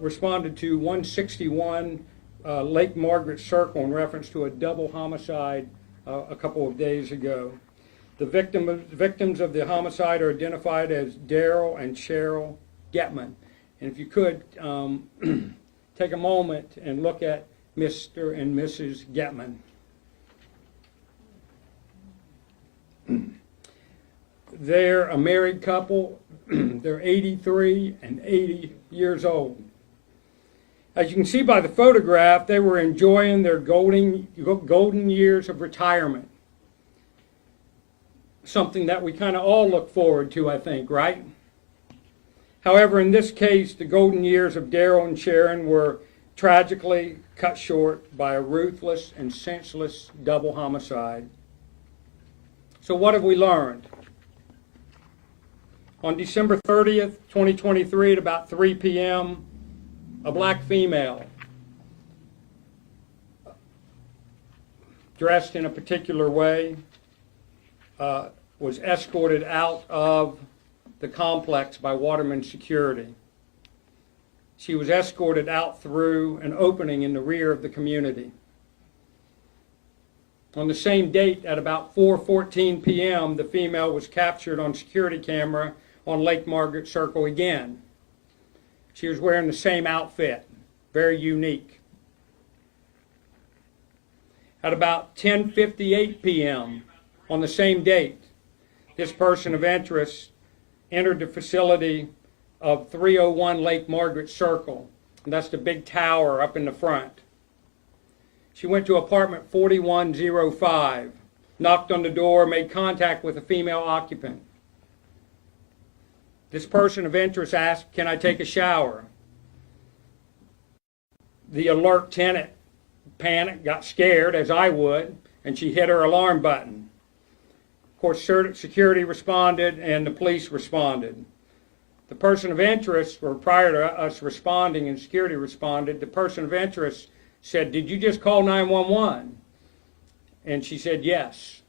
responded to 161 Lake Margaret Circle in reference to a double homicide a couple of days ago. The victims of the homicide are identified as Daryl and Cheryl Getman. And if you could, take a moment and look at Mr. and Mrs. Getman. They're a married couple. They're 83 and 80 years old. As you can see by the photograph, they were enjoying their golden years of retirement. Something that we kind of all look forward to, I think, right? However, in this case, the golden years of Daryl and Sharon were tragically cut short by a ruthless and senseless double homicide. So what have we learned? On December 30th, 2023, at about 3 p.m., a black female dressed in a particular way was escorted out of the complex by Waterman security. She was escorted out through an opening in the rear of the community. On the same date, at about 4:14 p.m., the female was captured on security camera on Lake Margaret Circle again. She was wearing the same outfit, very unique. At about 10:58 p.m. on the same date, this person of interest entered the facility of 301 Lake Margaret Circle, and that's the big tower up in the front. She went to apartment 4105, knocked on the door, made contact with a female occupant. This person of interest asked, "Can I take a shower?" The alert tenant panicked, got scared, as I would, and she hit her alarm button. Of course, security responded and the police responded. The person of interest, or prior to us responding and security responded, the person of interest said, "Did you just call 911? And she said, "Yes."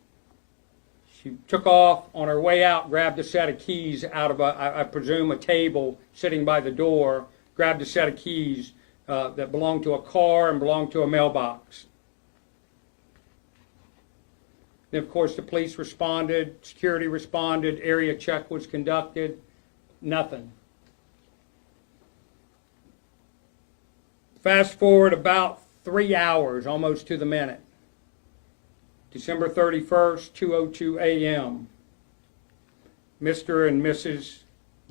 She took off. On her way out, grabbed a set of keys out of, I presume, a table sitting by the door, grabbed a set of keys that belonged to a car and belonged to a mailbox. Then, of course, the police responded, security responded, area check was conducted, nothing. Fast forward about 3 hours, almost to the minute. December 31st, 2:02 a.m. Mr. and Mrs.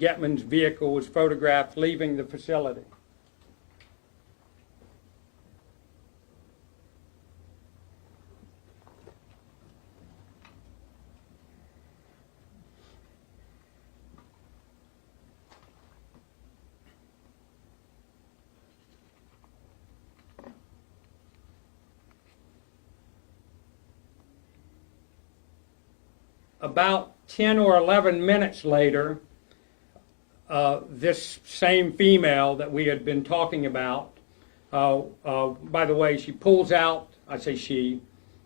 Getman's vehicle was photographed leaving the facility. About 10 or 11 minutes later, this same female that we had been talking about, by the way, she pulls out, I say she,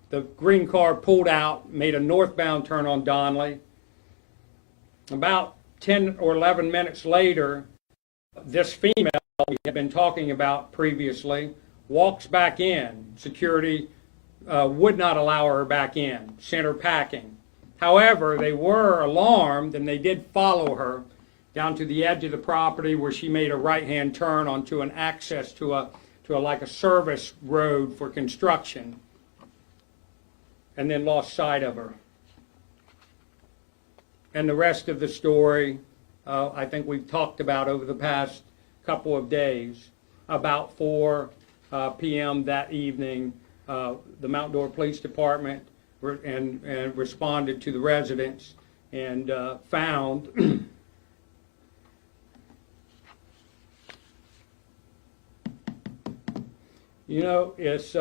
the green car pulled out, made a northbound turn on Donley. About 10 or 11 minutes later, this female we had been talking about previously walks back in. Security would not allow her back in, sent her packing. However, they were alarmed and they did follow her down to the edge of the property where she made a right-hand turn onto an access to a like a service road for construction, and then lost sight of her. And the rest of the story, I think we've talked about over the past couple of days. About 4 p.m. that evening, the Mount Dora Police Department and responded to the residents and found you know, it's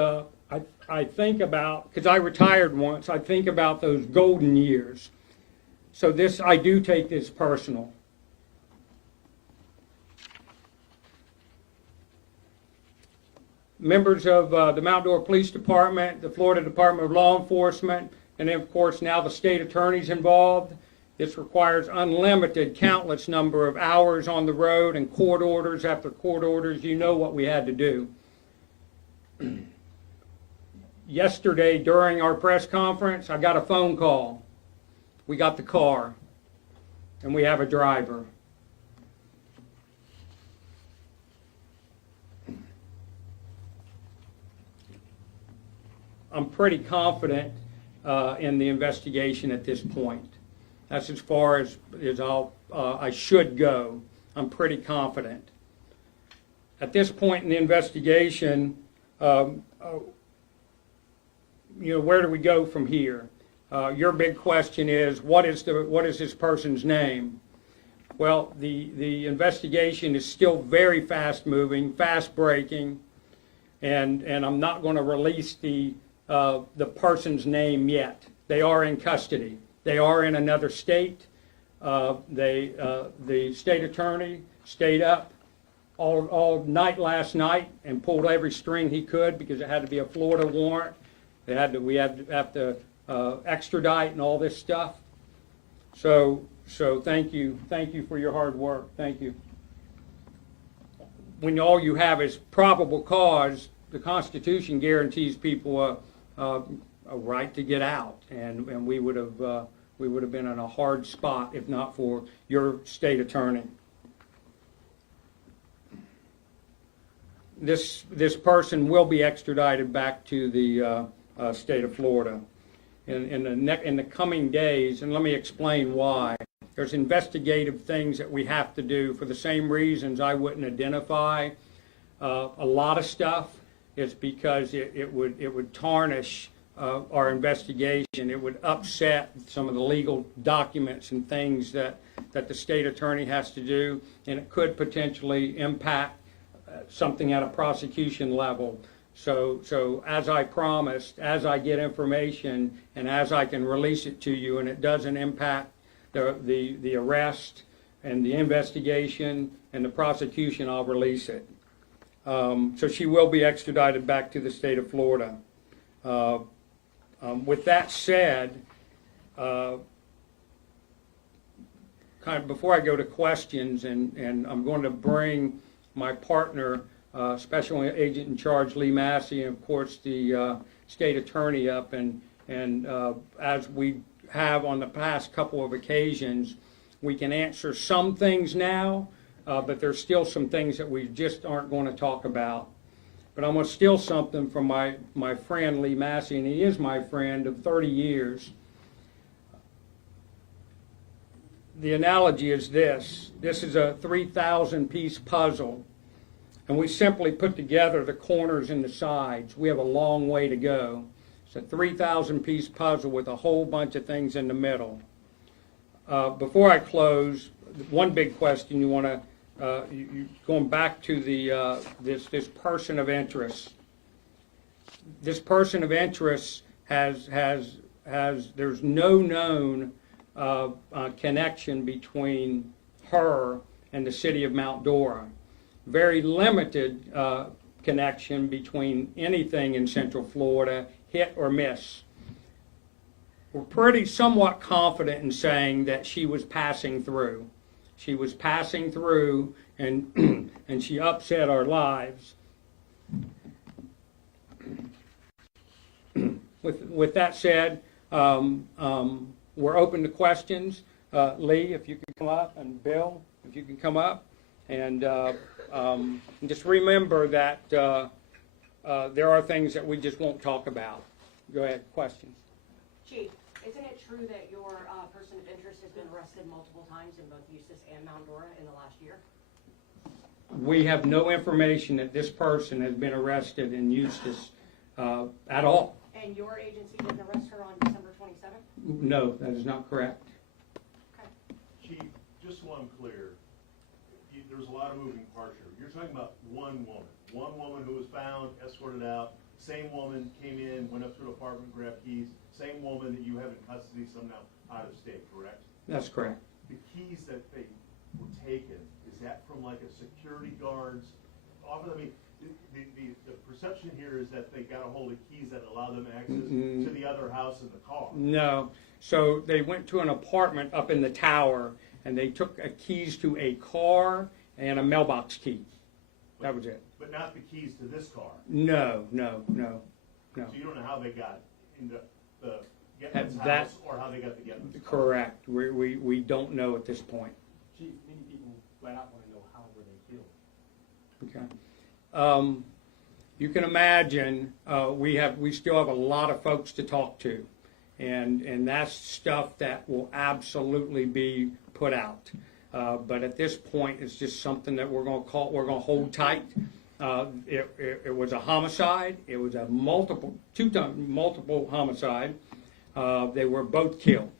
I think about, because I retired once, I think about those golden years. So this, I do take this personal. Members of the Mount Dora Police Department, the Florida Department of Law Enforcement, and then, of course, now the state attorney's involved. This requires unlimited, countless number of hours on the road and court orders after court orders. You know what we had to do. Yesterday, during our press conference, I got a phone call. We got the car, and we have a driver. I'm pretty confident in the investigation at this point. That's as far as I should go. I'm pretty confident. At this point in the investigation, where do we go from here? Your big question is, what is this person's name? Well, the investigation is still very fast-moving, fast-breaking, and I'm not going to release the person's name yet. They are in custody. They are in another state. The state attorney stayed up all night last night and pulled every string he could because it had to be a Florida warrant. We had to extradite and all this stuff. So thank you for your hard work. Thank you. When all you have is probable cause, the Constitution guarantees people a right to get out, and we would have been in a hard spot if not for your state attorney. This person will be extradited back to the state of Florida in the coming days, and let me explain why. There's investigative things that we have to do for the same reasons I wouldn't identify a lot of stuff. It's because it would tarnish our investigation. It would upset some of the legal documents and things that the state attorney has to do, and it could potentially impact something at a prosecution level. So as I promised, as I get information and as I can release it to you and it doesn't impact the arrest and the investigation and the prosecution, I'll release it. So she will be extradited back to the state of Florida. With that said, kind of before I go to questions, and I'm going to bring my partner, Special Agent in Charge Lee Massey, and of course the state attorney up, and as we have on the past couple of occasions, we can answer some things now, but there's still some things that we just aren't going to talk about. But I'm going to steal something from my friend Lee Massey, and he is my friend of 30 years. The analogy is this. This is a 3,000-piece puzzle, and we simply put together the corners and the sides. We have a long way to go. It's a 3,000-piece puzzle with a whole bunch of things in the middle. Before I close, one big question you want to going back to the this person of interest. This person of interest has there's no known connection between her and the city of Mount Dora. Very limited connection between anything in Central Florida, hit or miss. We're pretty somewhat confident in saying that she was passing through. She was passing through, and and she upset our lives. With that said, we're open to questions. Lee, if you could come up, and Bill, if you can come up, and just remember that there are things that we just won't talk about. Go ahead, questions. Chief, isn't it true that your person of interest has been arrested multiple times in both Eustis and Mount Dora in the last year? We have no information that this person has been arrested in Eustis at all. And your agency didn't arrest her on December 27th? No, that is not correct. Okay. Chief, just so I'm clear, there's a lot of moving parts here. You're talking about one woman who was found, escorted out, same woman came in, went up to her apartment, grabbed keys, same woman that you have in custody, somehow out of state, correct? That's correct. The keys that they were taken, is that from like a security guard's office? I mean, the perception here is that they got a hold of keys that allow them access to the other house in the car. No. So they went to an apartment up in the tower, and they took keys to a car and a mailbox key. That was it. But not the keys to this car. No. So you don't know how they got into the Getman's That- house or how they got the Getman's car. Correct. We don't know at this point. Chief, many people flat out want to know how were they killed. Okay. You can imagine, we still have a lot of folks to talk to, and that's stuff that will absolutely be put out. But at this point, it's just something that we're going to hold tight. It was a homicide. It was a multiple homicide. They were both killed.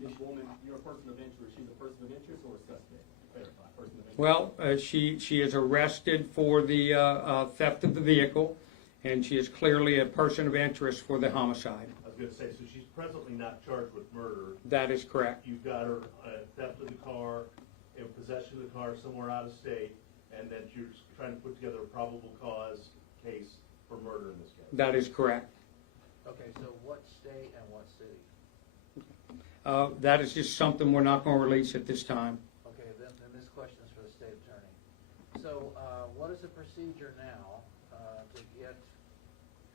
This woman, you're a person of interest, she's a person of interest or a suspect? Clarify, person of interest. Well, she is arrested for the theft of the vehicle, and she is clearly a person of interest for the homicide. I was gonna say, so she's presently not charged with murder. That is correct. You've got her theft of the car, in possession of the car somewhere out of state, and that you're trying to put together a probable cause case for murder in this case. That is correct. Okay, so what state and what city? That is just something we're not going to release at this time. Okay, then this question is for the state attorney. So, what is the procedure now, to get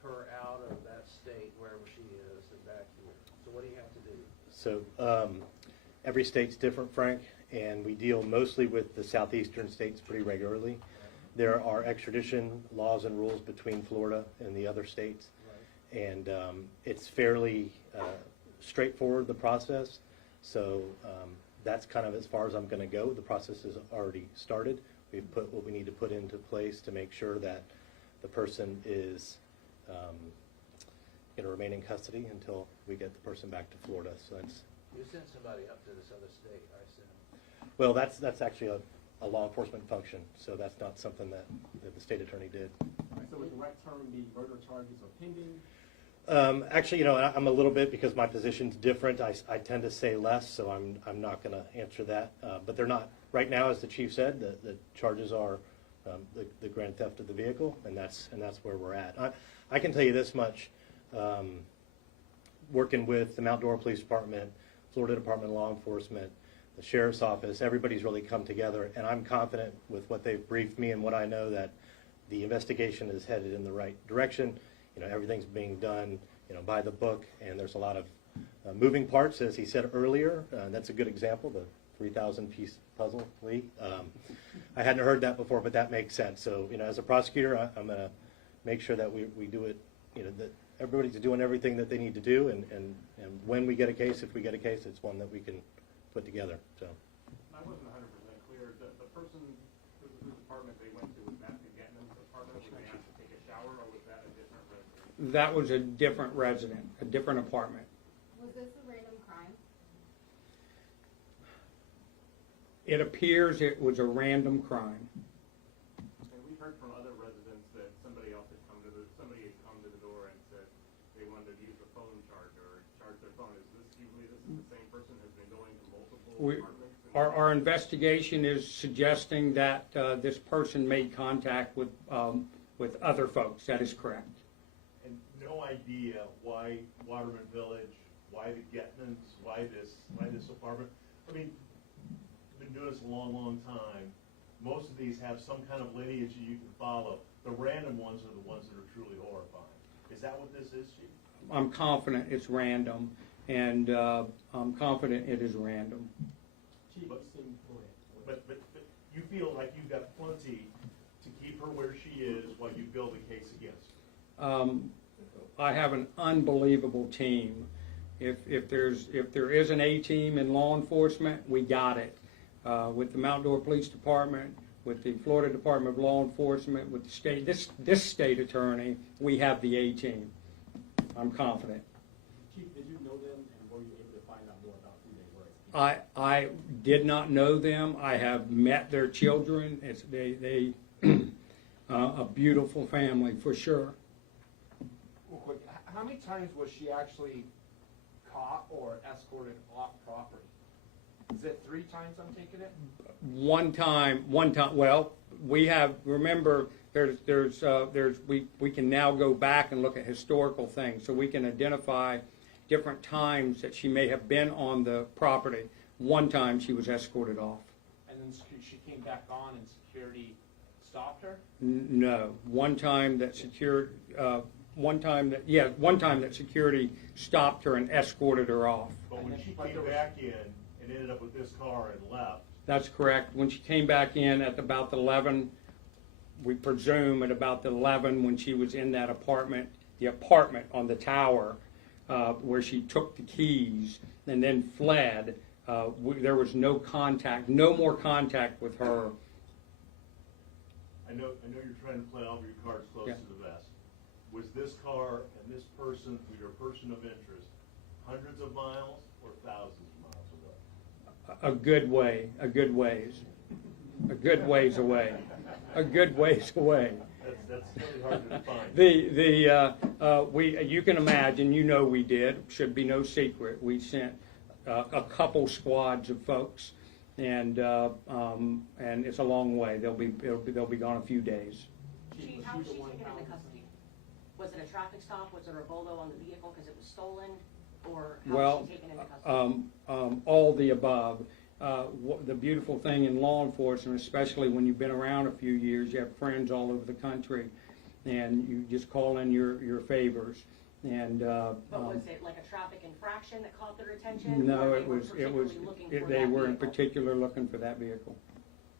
her out of that state, wherever she is, and back here? So what do you have to do? So every state's different, Frank, and we deal mostly with the southeastern states pretty regularly. There are extradition laws and rules between Florida and the other states, and it's fairly straightforward, the process. So that's kind of as far as I'm going to go. The process has already started. We've put what we need to put into place to make sure that the person is going to remain in custody until we get the person back to Florida. So that's, You sent somebody up to this other state, I assume. well, that's actually a law enforcement function. So that's not something that the state attorney did. All right, so with the right term, the murder charges are pending? Actually, you know, I'm a little bit, because my position's different, I tend to say less, so I'm not going to answer that. But they're not, right now, as the chief said, the charges are the grand theft of the vehicle, and that's where we're at. I can tell you this much, working with the Mount Dora Police Department, Florida Department of Law Enforcement, the Sheriff's Office, everybody's really come together, and I'm confident with what they've briefed me and what I know that the investigation is headed in the right direction. You know, everything's being done, you know, by the book, and there's a lot of moving parts, as he said earlier. That's a good example, the 3,000-piece puzzle, Lee. I hadn't heard that before, but that makes sense. So, you know, as a prosecutor, I'm going to make sure that we do it, you know, that everybody's doing everything that they need to do, and when we get a case, if we get a case, it's one that we can put together. So. I wasn't 100% clear. The person whose apartment they went to, was that the Getman's apartment? Did they have to take a shower, or was that a different resident? That was a different resident, a different apartment. Was this a random crime? It appears it was a random crime. And we've heard from other residents that somebody had come to the door and said they wanted to use the phone charger or charge their phone. Is this usually the same person who's been going to multiple apartments? Our investigation is suggesting that this person made contact with other folks. That is correct. And no idea why Waterman Village, why the Getmans, why this apartment. I mean, been doing this a long, long time. Most of these have some kind of lineage that you can follow. The random ones are the ones that are truly horrifying. Is that what this is, Chief? I'm confident it's random, and I'm confident it is random. Chief, But- go ahead. But you feel like you've got plenty to keep her where she is while you build a case against her. I have an unbelievable team. If there is an A team in law enforcement, we got it. With the Mount Dora Police Department, with the Florida Department of Law Enforcement, with the state, this state attorney, we have the A team. I'm confident. Chief, did you know them, and were you able to find out more about who they were? I did not know them. I have met their children. It's they a beautiful family for sure. Real quick, how many times was she actually caught or escorted off property? Is it 3 times I'm taking it? One time. Well, we have. Remember, we can now go back and look at historical things, so we can identify different times that she may have been on the property. One time she was escorted off. And then she came back on and security stopped her? No, one time that security stopped her and escorted her off. But when she came back in and ended up with this car and left, That's correct. When she came back in at about the 11, we presume at about the 11 when she was in that apartment, the apartment on the tower, where she took the keys and then fled, there was no contact, no more contact with her. I know you're trying to play all of your cards close Yeah. to the vest. Was this car and this person, your person of interest, hundreds of miles or thousands of miles away? A good way, a good ways away, a good ways away. That's really hard to define. You can imagine, we did, should be no secret, we sent a couple squads of folks, and it's a long way. They'll be gone a few days. Chief, how was she taken into custody? Was it a traffic stop? Was it a bolo on the vehicle because it was stolen? Or how was she taken into custody? All the above. The beautiful thing in law enforcement, especially when you've been around a few years, you have friends all over the country, and you just call in your favors. And But was it like a traffic infraction that caught their attention? no, or it was they were in particular looking for that vehicle.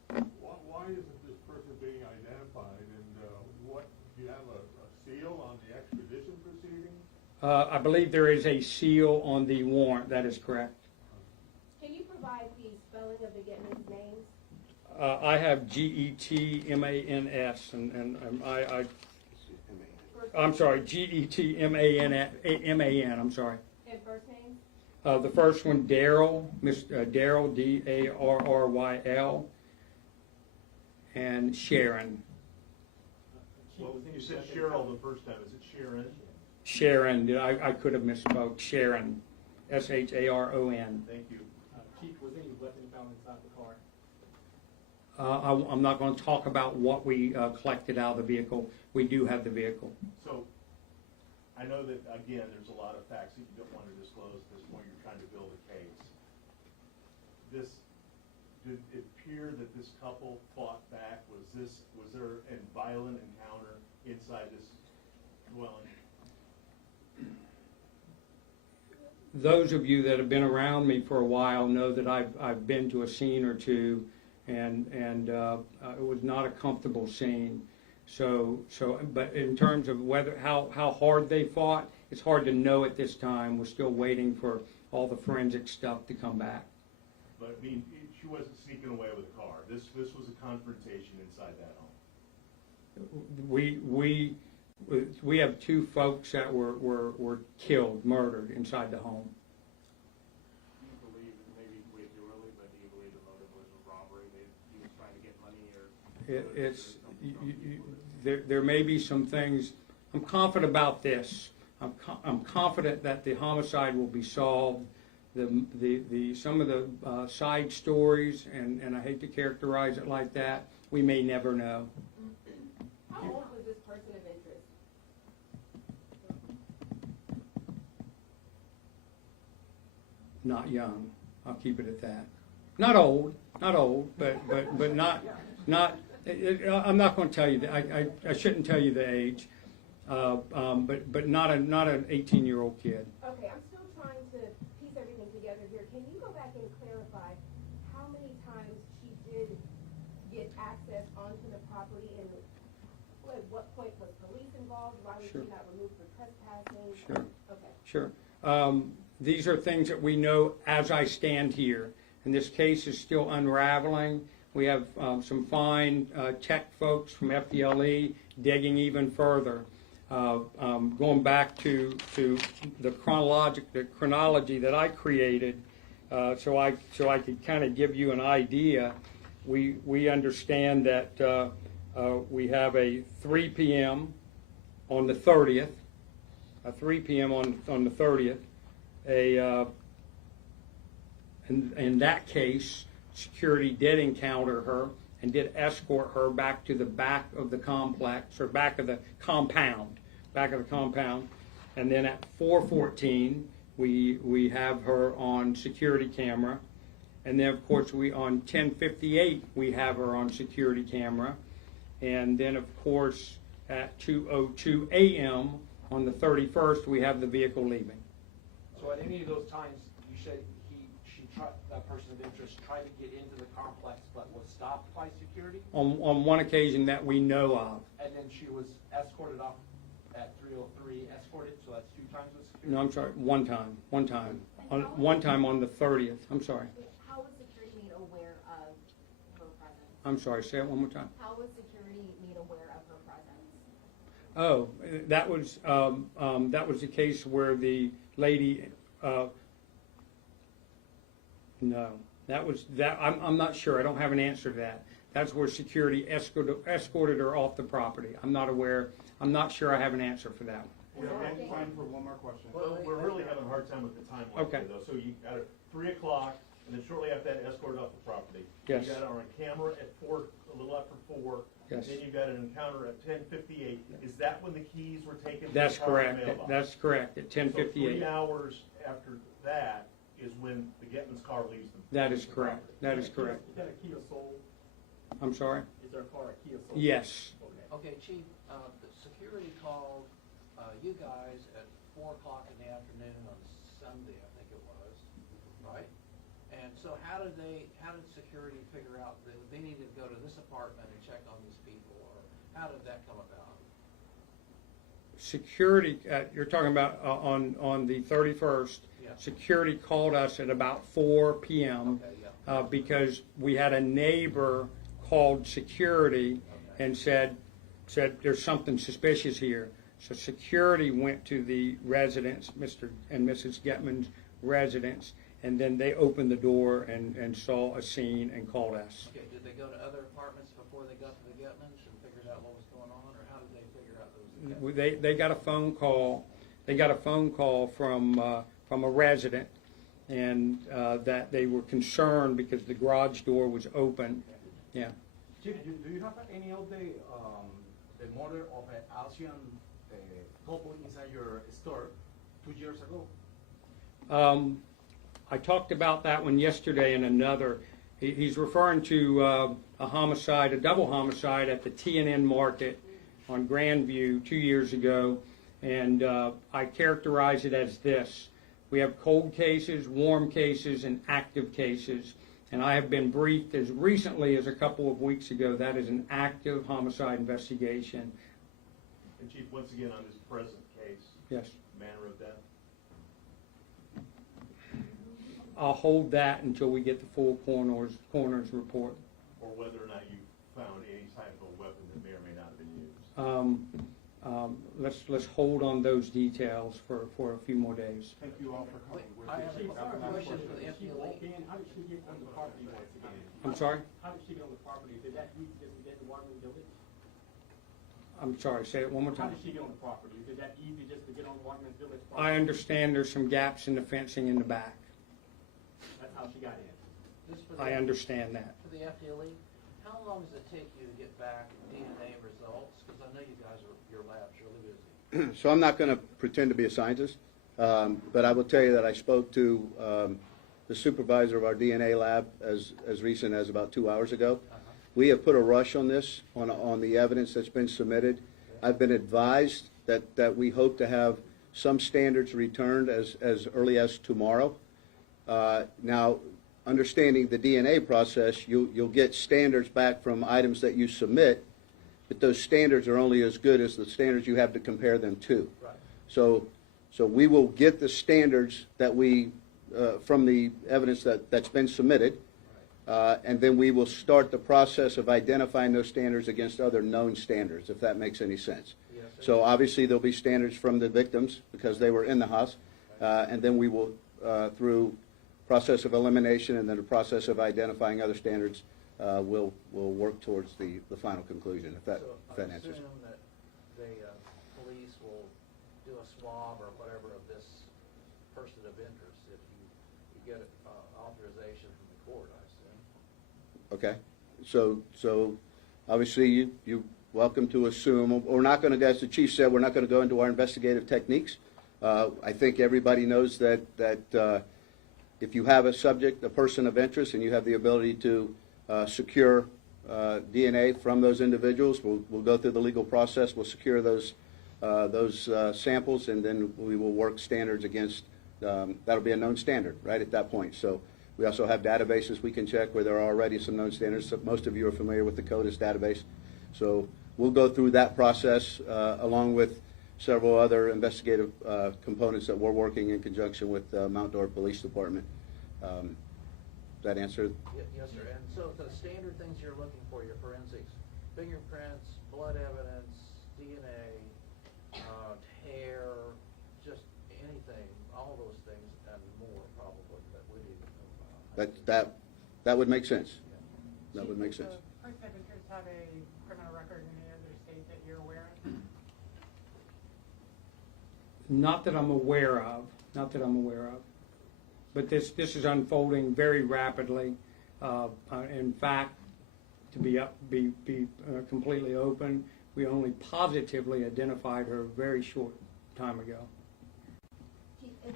Why isn't this person being identified, and what, do you have a seal on the extradition proceeding? I believe there is a seal on the warrant. That is correct. Can you provide the spelling of the Getman's names? I have Getmans, and I'm sorry, Getman. I'm sorry. And first names? The first one, Daryl, Daryl, Darryl, and Sharon. Well, you said Cheryl the first time. Is it Sharon? Sharon, I could have misspoke. Sharon, Sharon. Thank you. Chief, was any weapon found inside the car? I'm not going to talk about what we collected out of the vehicle. We do have the vehicle. So, I know that, again, there's a lot of facts that you don't want to disclose at this point. You're trying to build a case. Did it appear that this couple fought back? Was there a violent encounter inside this dwelling? Those of you that have been around me for a while know that I've been to a scene or two, and it was not a comfortable scene. But in terms of how hard they fought, it's hard to know at this time. We're still waiting for all the forensic stuff to come back. But, I mean, she wasn't sneaking away with a car. This was a confrontation inside that home. We have two folks that were killed, murdered inside the home. Do you believe, maybe way too early, but do you believe the motive was a robbery? He was trying to get money, or? There may be some things. I'm confident about this. I'm confident that the homicide will be solved. Some of the side stories, and I hate to characterize it like that, we may never know. How old was this person of interest? Not young. I'll keep it at that. Not old, but not. I'm not going to tell you that. I shouldn't tell you the age. But not an 18-year-old kid. Okay, I'm still trying to piece everything together here. Can you go back and clarify how many times she did get access onto the property, and at what point was police involved? Why was Sure. she not removed for trespassing? Sure. Okay. Sure. These are things that we know as I stand here, and this case is still unraveling. We have some fine tech folks from FDLE digging even further. Going back to the chronology that I created, so I could kind of give you an idea. We understand that we have a 3 p.m. on the 30th, a 3 p.m. on the 30th. In that case, security did encounter her and did escort her back to the back of the complex, or back of the compound. And then at 4:14, we have her on security camera. And then, of course, on 1058, we have her on security camera. And then, of course, at 2:02 a.m. on the 31st, we have the vehicle leaving. So at any of those times, you said that person of interest tried to get into the complex but was stopped by security? On one occasion that we know of. And then she was escorted off at 303, escorted, so that's 2 times with security? No, I'm sorry, one time. One time on the 30th. I'm sorry. How was security made aware of her presence? I'm sorry, say it one more time. How was security made aware of her presence? Oh, that was the case where the lady, no, I'm not sure, I don't have an answer to that. That's where security escorted her off the property. I'm not aware, I'm not sure I have an answer for that. Yeah, and time for one more question. Well, We're really having a hard time with the timeline Okay. here, though. So you got her 3 o'clock, and then shortly after that, escorted off the property. Yes. You got her on camera at 4, a little after 4. Yes. Then you got an encounter at 10:58. Is that when the keys were taken? That's from the car correct, mailbox? that's correct, at So 3 10:58. hours after that is when the Getman's car leaves them. That is correct, that is correct. Is that a Kia Soul? I'm sorry? Is there a car a Kia Soul? Yes, Okay. Okay, Chief, the security called you guys at 4 o'clock in the afternoon on Sunday, I think it was, right? And so how did security figure out that they needed to go to this apartment and check on these people, or how did that come about? security, you're talking about on the 31st. Yeah. Security called us at about 4 p.m. Okay, yeah. Because we had a neighbor called security and said there's something suspicious here. So security went to the residence, Mr. and Mrs. Getman's residence, and then they opened the door and saw a scene and called us. Okay, did they go to other apartments before they got to the Getmans and figured out what was going on, or how did they figure out those? They got a phone call. They got a phone call from a resident, and that they were concerned because the garage door was open. Yeah. Chief, do you have any of the murder of an Asian couple inside your store 2 years ago? I talked about that one yesterday in another. He's referring to a homicide, a double homicide at the T&N Market on Grandview 2 years ago, and I characterize it as this. We have cold cases, warm cases, and active cases, and I have been briefed as recently as a couple of weeks ago that is an active homicide investigation. And Chief, once again, on this present case, Yes. manner of death? I'll hold that until we get the full coroner's report. Or whether or not you found any type of weapon that may or may not have been used? Let's hold on those details for a few more days. Thank you all for coming. I have a question for the Did she FDLE. walk in? How did she get on the property once again? I'm sorry? How did she get on the property? Did that easy just to get to Waterman Village? I'm sorry, say it one more How time. did she get on the property? Is it that easy just to get on Waterman Village property? I understand there's some gaps in the fencing in the back. That's how she got in. This for I the- understand that. For the FDLE, how long does it take you to get back DNA results? Because I know you guys your lab's really busy. So I'm not going to pretend to be a scientist, but I will tell you that I spoke to the supervisor of our DNA lab as recent as about 2 hours ago. We have put a rush on this, on the evidence that's been submitted. I've been advised that we hope to have some standards returned as early as tomorrow. Now, understanding the DNA process, you'll get standards back from items that you submit, but those standards are only as good as the standards you have to compare them to. Right. So we will get the standards that we, from the evidence that's been submitted, and then we will start the process of identifying those standards against other known standards, if that makes any sense. Yes, sir. So obviously there'll be standards from the victims because they were in the house, and then we will, through process of elimination and then the process of identifying other standards, we'll work towards the final conclusion, if that So I answers. assume that the police will do a swab or whatever of this person of interest if you get authorization from the court, I assume. Okay, so obviously you're welcome to assume, we're not going to, as the chief said, we're not going to go into our investigative techniques. I think everybody knows that if you have a person of interest, and you have the ability to secure DNA from those individuals, we'll go through the legal process. We'll secure those samples, and then we will work standards against. That'll be a known standard right at that point. So we also have databases we can check where there are already some known standards. So most of you are familiar with the CODIS database. So we'll go through that process along with several other investigative components that we're working in conjunction with Mount Dora Police Department. Does that answer? Yes, sir. And so the standard things you're looking for, your forensics, fingerprints, blood evidence, DNA, hair, just anything, all those things and more probably that we need to know about. That would make sense. That would make sense. Does the person of interest have a criminal record in any other state that you're aware of? Not that I'm aware of. Not that I'm aware of. But this is unfolding very rapidly. In fact, to be completely open, we only positively identified her a very short time ago. If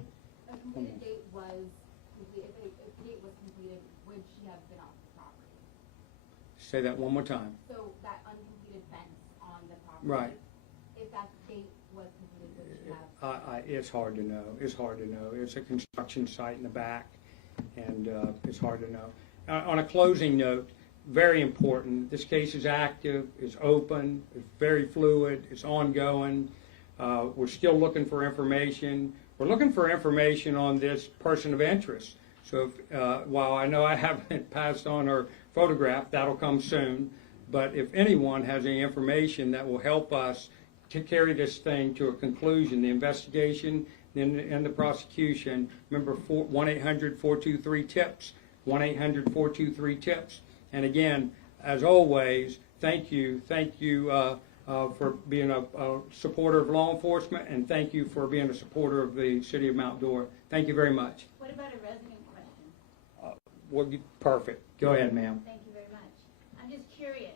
a completed date was complete, if a date was completed, would she have been off the property? Say that one more time. So that uncompleted fence on the property. Right. If that date was completed, would she have? It's hard to know. It's hard to know. It's a construction site in the back, and it's hard to know. On a closing note, very important, this case is active, it's open, it's very fluid, it's ongoing. We're still looking for information. We're looking for information on this person of interest. So while I know I haven't passed on her photograph, that'll come soon. But if anyone has any information that will help us to carry this thing to a conclusion, the investigation and the prosecution, remember 1-800-423-TIPS, 1-800-423-TIPS. And again, as always, thank you for being a supporter of law enforcement, and thank you for being a supporter of the City of Mount Dora. Thank you very much. What about a resident question? Well, perfect. Go ahead, ma'am. Thank you very much. I'm just curious.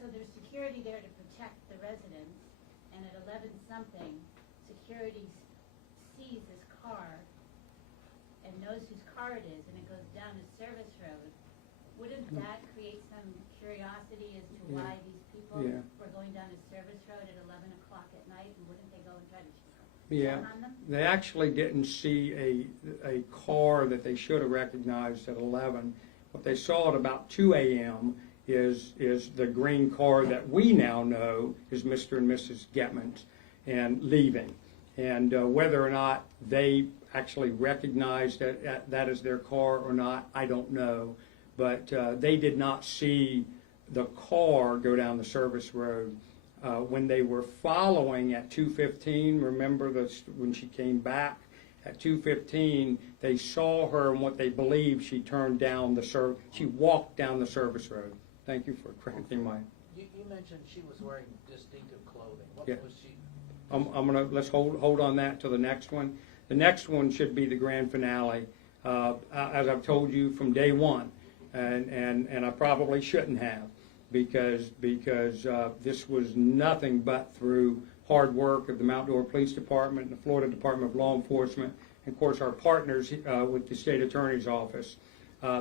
So there's security there to protect the residents, and at 11-something, security sees this car and knows whose car it is, and it goes down a service road. Wouldn't that create some curiosity as to why these people were going down a service road at 11 o'clock at night, and wouldn't they go and try to check on them? They actually didn't see a car that they should have recognized at 11. What they saw at about 2 a.m. is the green car that we now know is Mr. and Mrs. Getman's, and leaving. And whether or not they actually recognized that as their car or not, I don't know. But they did not see the car go down the service road. When they were following at 2:15, remember when she came back at 2:15, they saw her, and what they believed, she turned down she walked down the service road. Thank you for correcting my. You mentioned she was wearing distinctive clothing. What was she? Let's hold on that till the next one. The next one should be the grand finale, as I've told you from day one, and I probably shouldn't have, because this was nothing but through hard work of the Mount Dora Police Department and the Florida Department of Law Enforcement, and of course our partners with the State Attorney's Office.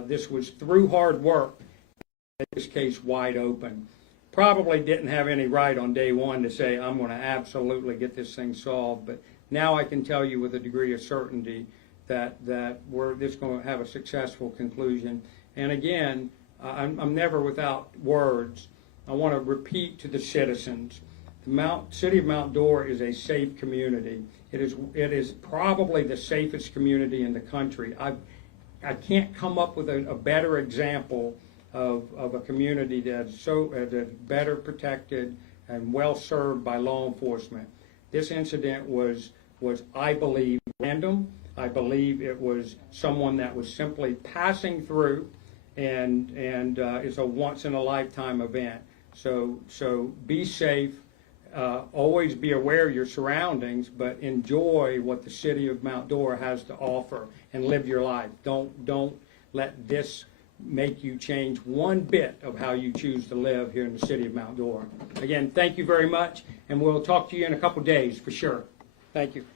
This was through hard work, this case wide open. Probably didn't have any right on day one to say, I'm going to absolutely get this thing solved, but now I can tell you with a degree of certainty that this is going to have a successful conclusion. And again, I'm never without words. I want to repeat to the citizens, the City of Mount Dora is a safe community. It is probably the safest community in the country. I can't come up with a better example of a community that's better protected and well served by law enforcement. This incident was I believe random. I believe it was someone that was simply passing through, and it's a once in a lifetime event. So be safe. Always be aware of your surroundings, but enjoy what the City of Mount Dora has to offer and live your life. Don't let this make you change one bit of how you choose to live here in the City of Mount Dora. Again, thank you very much, and we'll talk to you in a couple days for sure. Thank you.